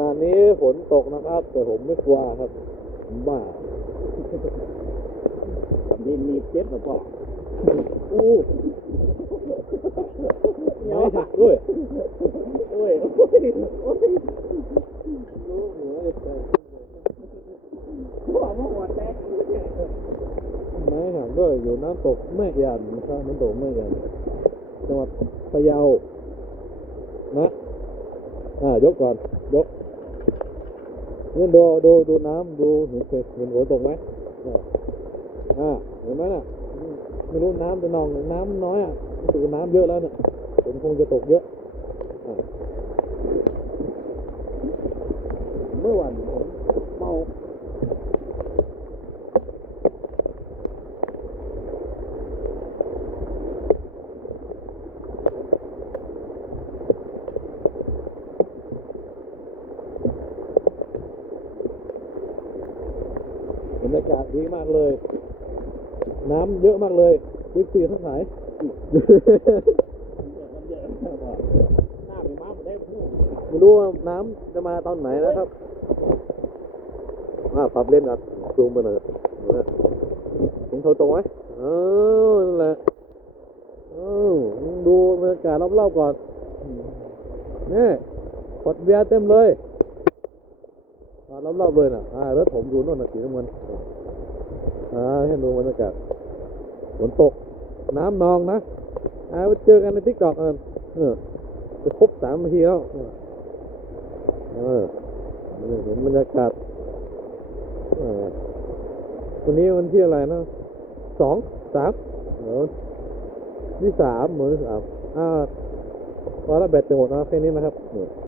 ณะนี้ฝนตกนะครับแต่ผมไม่กลัวครับผมบ้ามีเจ็บหรือเปล่าอู้ไม่หักด้วยโอ้ยรู้หัวใจบอกว่าหัวแตกไม่หักด้วยอยู่น้ำตกแม่ยันครับน้ำตกแม่ยันจังหวัดพะเยานะยกก่อนยกนี่ดูน้ำดูเห็นหัวตกไหมเห็นไหมน่ะไม่รู้น้ำจะนองน้ำน้อยถือน้ำเยอะแล้วเนี่ยฝนคงจะตกเยอะเมื่อวันผมเมาบรรยากาศดีมากเลยน้ำเยอะมากเลยดิบซีทั้งหลายหน้าไปม้าได้พูดไม่รู้ว่าน้ำจะมาตอนไหนนะครับปรับเลนก่อนซูมไปหน่อยเห็นเขาตรงไหมนั่นแหละดูบรรยากาศรอบๆก่อนนี่ขวดเบียร์เต็มเลยรอบๆเลยน่ะรถผมดูนู่นน่ะสีน้ำเงินให้ดูบรรยากาศฝนตกน้ำนองนะไปเจอกันในTikTokจะครบ3 นาทีแล้วเห็นบรรยากาศวันนี้วันที่อะไรนะ2 3ที่3เหมือน3พอแล้วแบตจะหมดนะแค่นี้นะครับ